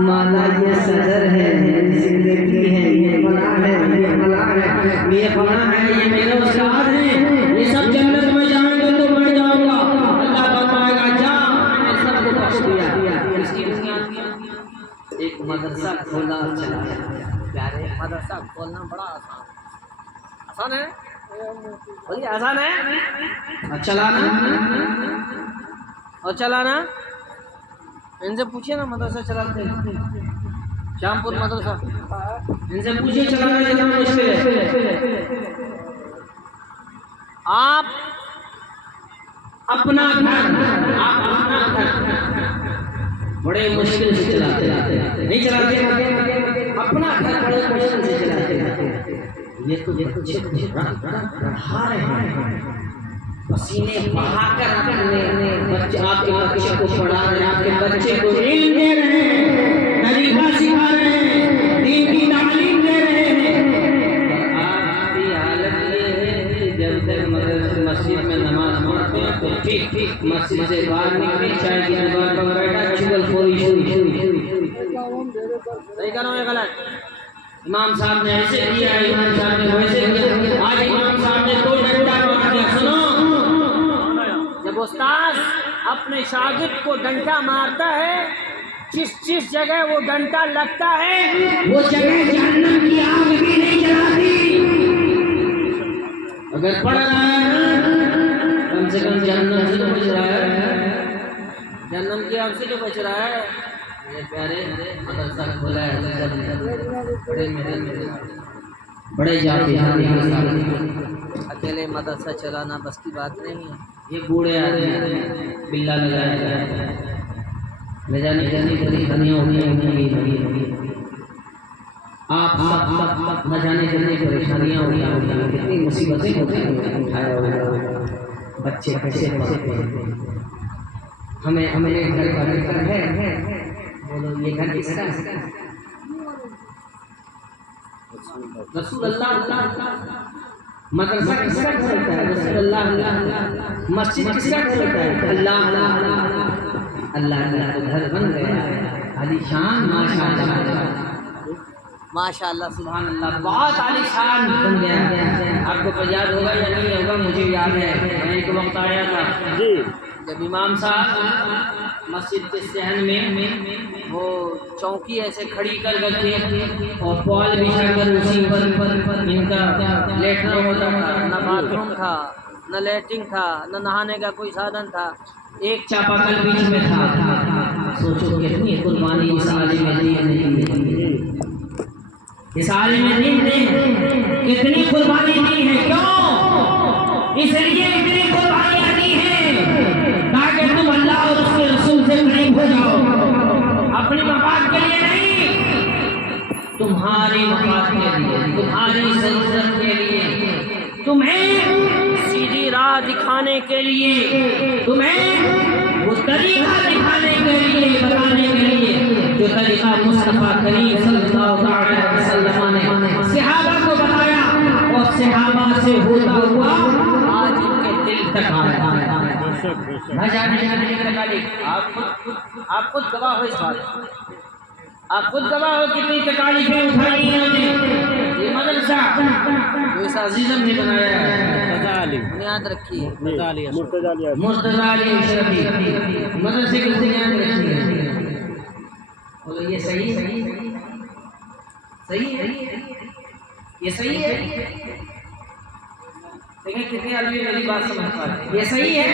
मौला ये सदर है, जिंदगी है, ये बना है, ये बना है, ये बना है, ये मेरे उस्ताद हैं, ये सब जन्नत में जाएंगे तो मैं जाऊंगा। अल्लाह फरमाएगा जा, मैंने सबको बख्श दिया। इसकी बुनियाद एक मदरसा खोला और चलाया। प्यारे, मदरसा खोलना बड़ा आसान है, बोलिए आसान है। और चलाना इनसे पूछिए ना, मदरसा चलाते हैं श्यामपुर मदरसा, इनसे पूछिए चलाना कितना मुश्किल है। आप अपना घर बड़े मुश्किल से चलाते नहीं चलाते, अपना घर बड़े मुश्किल से चलाते। ये तो पसीने बहाकर अपने बच्चे, आपके बच्चे को पढ़ा रहे हैं, आपके बच्चे को इल्म दे रहे हैं, तरीका सिखा रहे हैं, दीन की तालीम दे रहे हैं। आपकी हालत ये है कि जब तक मस्जिद में नमाज पढ़ते हैं तो ठीक मस्जिद से बाहर निकले, चाय की दुकान पर बैठा चुगलखोरी शुरू। सही कह रहा हूँ या गलत? इमाम साहब ने ऐसे किया, इमाम साहब ने वैसे किया। आज इमाम साहब ने 2 डंडा मार दिया। सुनो, जब उस्ताद अपने शागिर्द को डंडा मारता है, जिस जगह वो डंडा लगता है वो जगह जहन्नम की आग भी नहीं जलाती। अगर पढ़ रहा है ना, कम से कम जहन्नम से तो बच रहा है, जहन्नम की आग से तो बच रहा है। मेरे प्यारे, मदरसा खोला है, बड़े जाते अकेले मदरसा चलाना बस की बात नहीं है। ये बूढ़े आदमी बिल्ला लगाया ले जाने बड़ी धनिया होगी। आप न जाने कितनी परेशानियाँ होगी, कितनी मुसीबतें होती हैं। बच्चे कैसे हमें घर का है। बोलो ये घर किसका है? रसूल अल्लाह। मदरसा किसका चलता है? रसूल अल्लाह। मस्जिद किसका चलता है? अल्लाह। अल्लाह तो घर बन गया आलीशान, माशाअल्लाह माशाअल्लाह सुभान अल्लाह। बहुत आलीशान बन गया। आपको तो याद होगा या नहीं होगा, मुझे याद है। मैं एक वक्त आया था जी, जब इमाम साहब मस्जिद के सहन में वो चौकी ऐसे खड़ी कर करके और पॉल बिछा कर उसी पर इनका लेटना होता था। न बाथरूम था, न लेटरिन था, न नहाने का कोई साधन था। एक चापाकल बीच में था। सोचो कितनी कुर्बानी इस आलिम दीन ने, इस आलिम दीन ने कितनी कुर्बानी दी है। क्यों? इसलिए इतनी कुर्बानियां दी हैं ताकि तुम अल्लाह और उसके रसूल से करीब हो जाओ। अपनी मफाद के लिए नहीं, तुम्हारी मफाद के लिए, तुम्हारी जरूरत के लिए, तुम्हें सीधी राह दिखाने के लिए, तुम्हें वो तरीका दिखाने के लिए, बताने के लिए जो तरीका मुस्तफा करीम सल्लल्लाहु अलैहि वसल्लम ने सहाबा को बताया और सहाबा से होता हुआ आज उनके दिल तक आया। न जाने आप खुद गवाह हो इस बात। आप खुद गवाह हो कितनी तकालीफें उठाई इन्होंने। ये मदरसा जो इस अजीजम ने बनाया है, बुनियाद रखी है। मुर्तजा अली अशरफी मदरसे की बुनियाद रखी है। बोलो ये सही है? सही है? ये सही है? देखिए कितने आदमी मेरी बात समझ पा रहे हैं। ये सही है?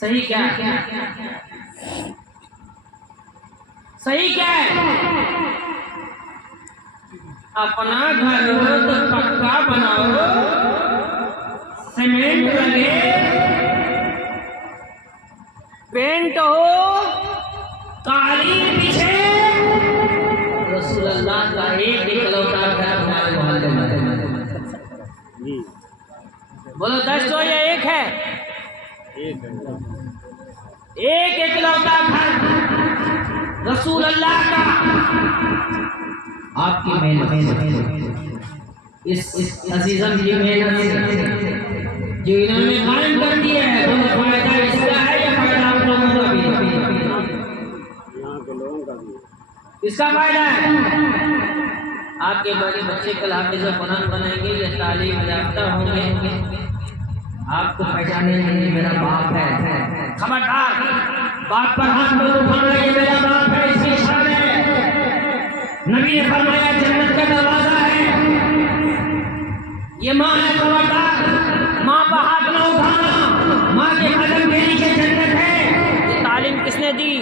सही क्या है? सही क्या है? अपना घर तो पक्का बनाओ, सीमेंट लगे, पेंट हो, कालीन बिछे। रसूल अल्लाह का एक इकलौता घर हमारे मोहल्ले में। बोलो 10 तो या एक है? एक इकलौता घर रसूल अल्लाह का। आपकी मेहनत, इस अजीजम की मेहनत से जो इन्होंने कायम कर दिया है, वो फायदा इसका है या फायदा आप लोगों का भी? इसका फायदा है। आपके बड़े बच्चे कल हाफिज़ कुरान बनेंगे या तालीम याफ्ता होंगे, आपको पहचाने नहीं मेरा बाप है। खबरदार, बाप पर हाथ मत उठाना, ये मेरा बाप है, इसकी शान है। नबी ने फरमाया जन्नत का दरवाजा है, ये माँ है। खबरदार, माँ पर हाथ न उठाना, माँ के कदम के नीचे जन्नत है। ये तालीम किसने दी?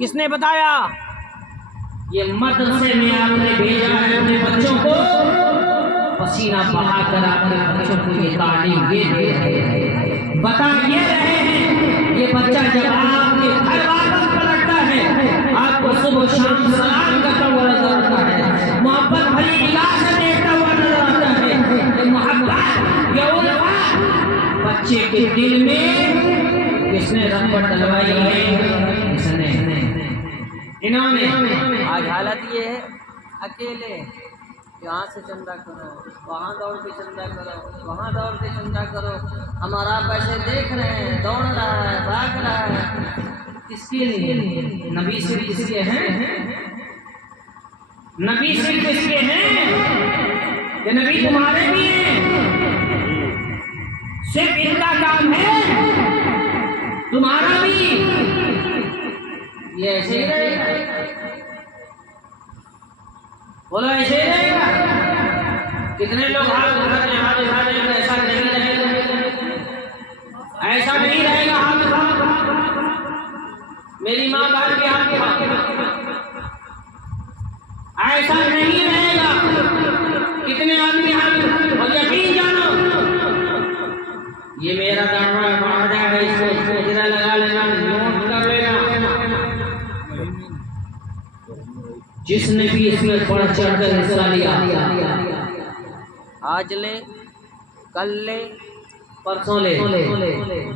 किसने बताया? ये मदरसे में आपने भेजा है अपने बच्चों को, पसीना बहाकर अपने बच्चों को ये तालीम ये दे रहे हैं, बता ये रहे हैं। ये बच्चा जब आपके घर वापस पलटता है, आपको सुबह शाम सलाम करता हुआ नजर आता है, मोहब्बत भरी निगाह से देखता हुआ नजर आता है। ये मोहब्बत, ये उल्फत बच्चे के दिल में किसने रंगत डलवाई है? इसने, इन्होंने। आज हालत ये है, अकेले यहाँ से चंदा करो, वहाँ दौड़ के चंदा करो, वहाँ दौड़ के चंदा करो। हमारा पैसे देख रहे हैं, दौड़ रहा है, भाग रहा है। किसके लिए? नबी सिर्फ किसके हैं? नबी सिर्फ किसके हैं? ये नबी तुम्हारे भी हैं। सिर्फ इनका काम है, तुम्हारा भी। ये ऐसे ही रहेगा? बोलो ऐसे ही रहेगा? कितने लोग हाथ उठा रहे हैं? ऐसा नहीं रहेगा, ऐसा नहीं रहेगा। हाथ उठा, मेरी माँ बाप के हाथ उठा, ऐसा नहीं रहेगा। कितने आदमी हाथ, और यकीन जानो ये मेरा दावा है, इसको जरा लगा लेना, नोट कर लेना। जिसने भी इसमें बढ़ चढ़कर हिस्सा लिया, आज ले, कल ले, परसों ले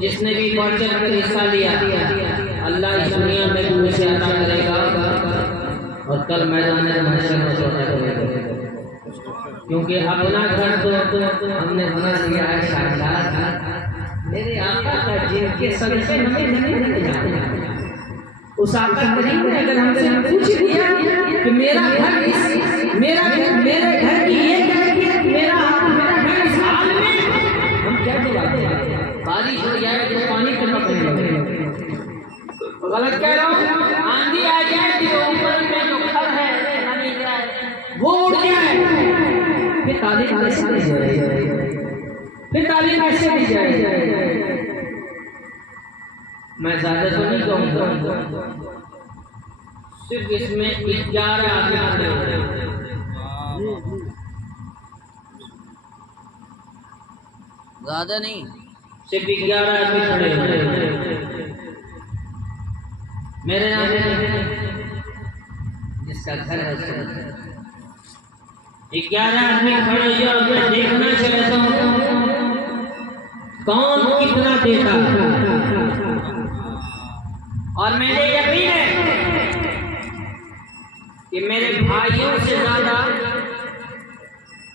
जिसने भी बढ़ चढ़ कर हिस्सा लिया अल्लाह इस दुनिया में भी उसे अता करेगा और कल मैदान महशर में उसे अता करेगा। क्योंकि अपना घर तो हमने बना लिया है शानदार, मेरे आका का जिनके सदस्य हमें नहीं जाना। उस आका करीम ने अगर हमसे पूछ लिया कि मेरा घर मेरे घर की ये कैफियत, मेरा घर इस हाल में, हम क्या जवाब दें? बारिश हो जाए तो पानी कितना पड़ेगा? गलत कह रहा हूँ? आंधी आ जाए तो ऊपर में जो घर है वो उड़ जाए, फिर तालीम कैसे दी जाए? मैं ज्यादा तो नहीं कहूँगा, सिर्फ इसमें 11 आदमी खड़े हो रहे हैं। ज्यादा नहीं, सिर्फ 11 आदमी खड़े हो रहे हैं। मेरे नाम जिसका घर है 11 आदमी खड़े जो मैं देखना चाहता हूँ कौन कितना देता, और मुझे यकीन है कि मेरे भाइयों से ज्यादा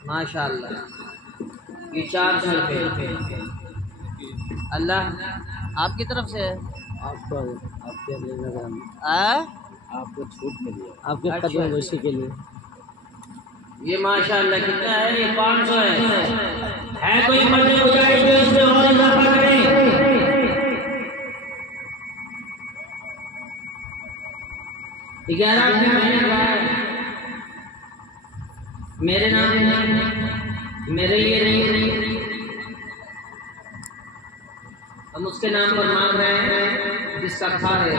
माशाअल्लाह ये 400 रुपये अल्लाह आपकी तरफ से है। आपको आपके आपको छूट मिली है आपके कदम वैसे के लिए। ये माशाअल्लाह कितना है? ये 500 है कोई मर्द गुजारिश जो इसमें और इजाफा करे? मेरे नाम मेरे लिए नहीं, हम उसके नाम पर मांग रहे हैं जिसका खा है।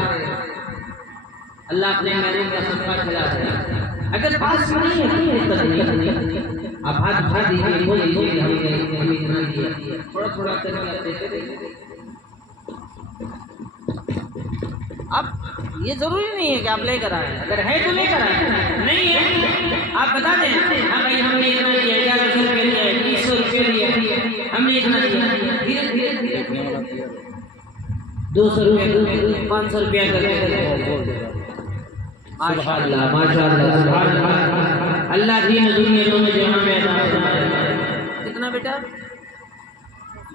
अल्लाह अपने महबूब का सदका खिला दे। अगर पास में नहीं है आप हाथ उठा दीजिए, बोल दीजिए हमने इतना दिया, थोड़ा थोड़ा करके देते। अब ये जरूरी नहीं है कि आप लेकर आए, अगर है तो लेकर आए, नहीं है आप बता दें हाँ भाई हमने इतना दिया, 1100 रुपये दिया, 300 रुपये दिया, हमने इतना दिया। धीरे धीरे 200 रुपये 500 रुपया करके माशाअल्लाह माशाअल्लाह अल्लाह दीन दुनिया दोनों जहां में अता फरमाए। कितना बेटा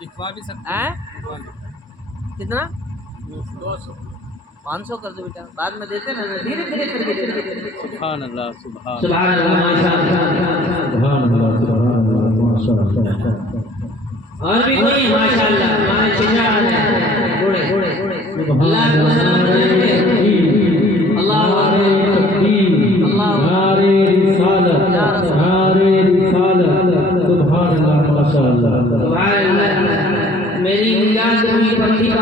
लिखवा भी सकते हैं? कितना? 200 500 कर दो बेटा, बाद में देते ना, धीरे धीरे करके देते। सुभान अल्लाह सुभान अल्लाह माशाअल्लाह। और भी कोई माशाअल्लाह हमारे चिल्ला घोड़े अल्लाह को सलाम करेंगे। अल्लाह मेरी बुनियाद हुई पट्टी का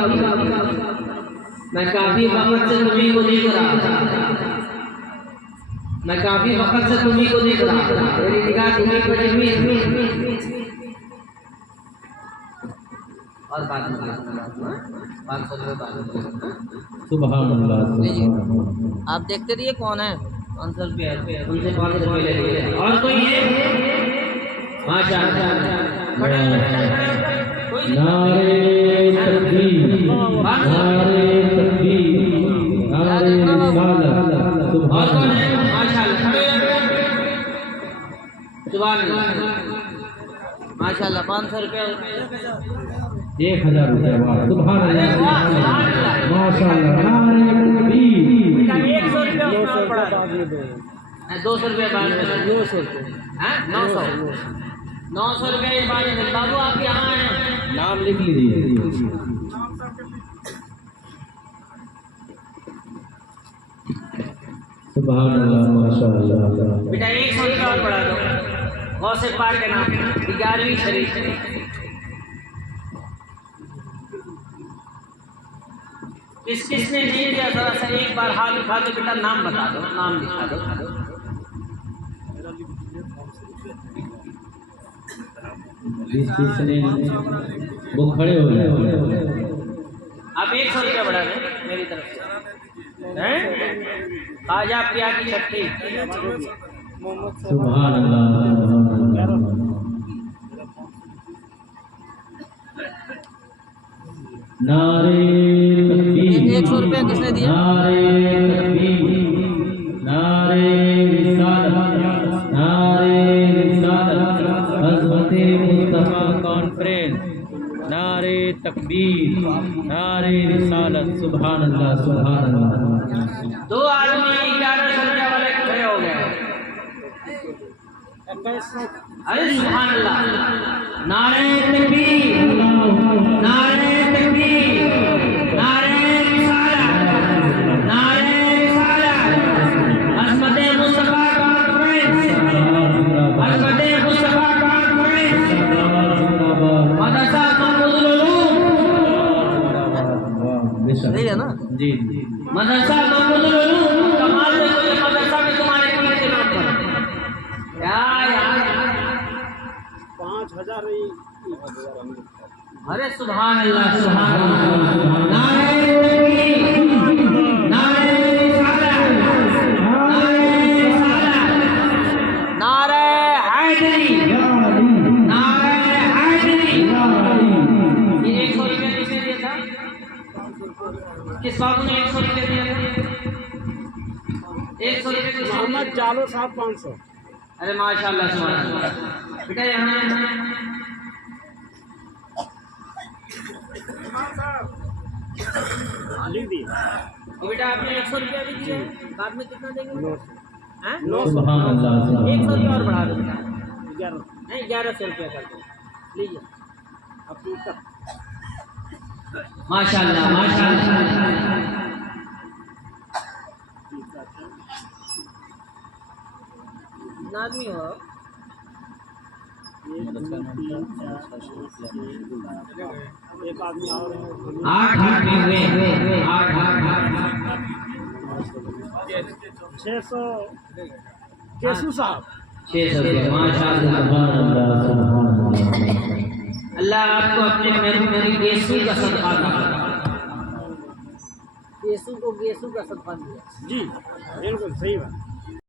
मैं काफी वक्त से तुम्ही को देख रहा था, मैं काफी वक्त से तुम्ही को देख रहा था, मेरी निगाह तुम्ही पर जमी और बात 500 रुपये बात। सुभान अल्लाह। आप देखते रहिए कौन है। 500 रुपये उनसे 500 रुपये ले लिए। और कोई है? माशाअल्लाह नारे तकबीर नारे तकबीर नारे रिसालत। और कौन है? माशाअल्लाह सुभान अल्लाह माशाअल्लाह 500 रुपये 1000 रुपये। सुभान अल्लाह माशाअल्लाह नारे तकबीर। 100 रुपये और पड़ा 200 रुपये बाद में 200 रुपये 900 रुपये ये बाद में। बाबू आप यहाँ हैं, नाम लिख लीजिए। सुभान अल्लाह माशाअल्लाह। बेटा 100 रुपये और बढ़ा दो गौसे पाक के नाम 11वीं शरीफ। किसने नहीं दिया जरा सा एक बार हाथ उठा दो बेटा, नाम बता दो, नाम लिखा दो। जिसने वो खड़े हो गए। आप 100 रुपया बढ़ा दें मेरी तरफ से। हैं? खाजा प्रिया की छठी। सुभान अल्लाह। नारे तकबीर। 100 रुपया किसने दिया? नारे तकबीर, नारे रिसालत, नारे रिसालत, हज़रते मुस्तफा कॉन्फ्रेंस, नारे तकबीर, नारे रिसालत। सुभान अल्लाह, सुभान अल्लाह। 2 आदमी 1100 रुपया वाले खड़े हो गए। अरे सुभान अल्लाह। नारे तकबीर, नारे तकबीर, नारे रिसालत, नारे रिसालत, हज़रते मुस्तफा कॉन्फ्रेंस, हज़रते मुस्तफा कॉन्फ्रेंस, मदरसा महमूदुल उलूम, सही है ना? जी मदरसा महमूदुल उलूम। कमाल देखो ये मदरसा में तुम्हारे पीर के नाम पर क्या यार। 5000 अरे सुभान अल्लाह, सुभान अल्लाह। नारे तकबीर, नारे रिसालत, नारे रिसालत, नारे हैदरी, नारे हैदरी। ये 100 रुपया किसने दिया था? किस बाबू ने 100 रुपया दिया था? 100 रुपया किसने दिया? मोहम्मद जालो साहब 500। अरे माशाल्लाह, सुभान अल्लाह। बेटा यहाँ लिख दिए। और बेटा आपने 100 रुपया भी दिया है, बाद में कितना देंगे? हैं? सुभान अल्लाह, सुभान 100 रुपया और बढ़ा दो बेटा। 11 नहीं 1100 रुपया कर दो, लीजिए। हकीकत। माशाल्लाह, माशाल्लाह। आदमी हो एक आदमी और है। 8 मांगे, 8 600 केसू साहब। 600 रुपया। माशाल्लाह, सुभान अल्लाह, सुभान अल्लाह। अल्लाह आपको अपने मेरी गेसू का सदका दे। गेसू को गेसू का सदका दिया। जी बिल्कुल सही बात।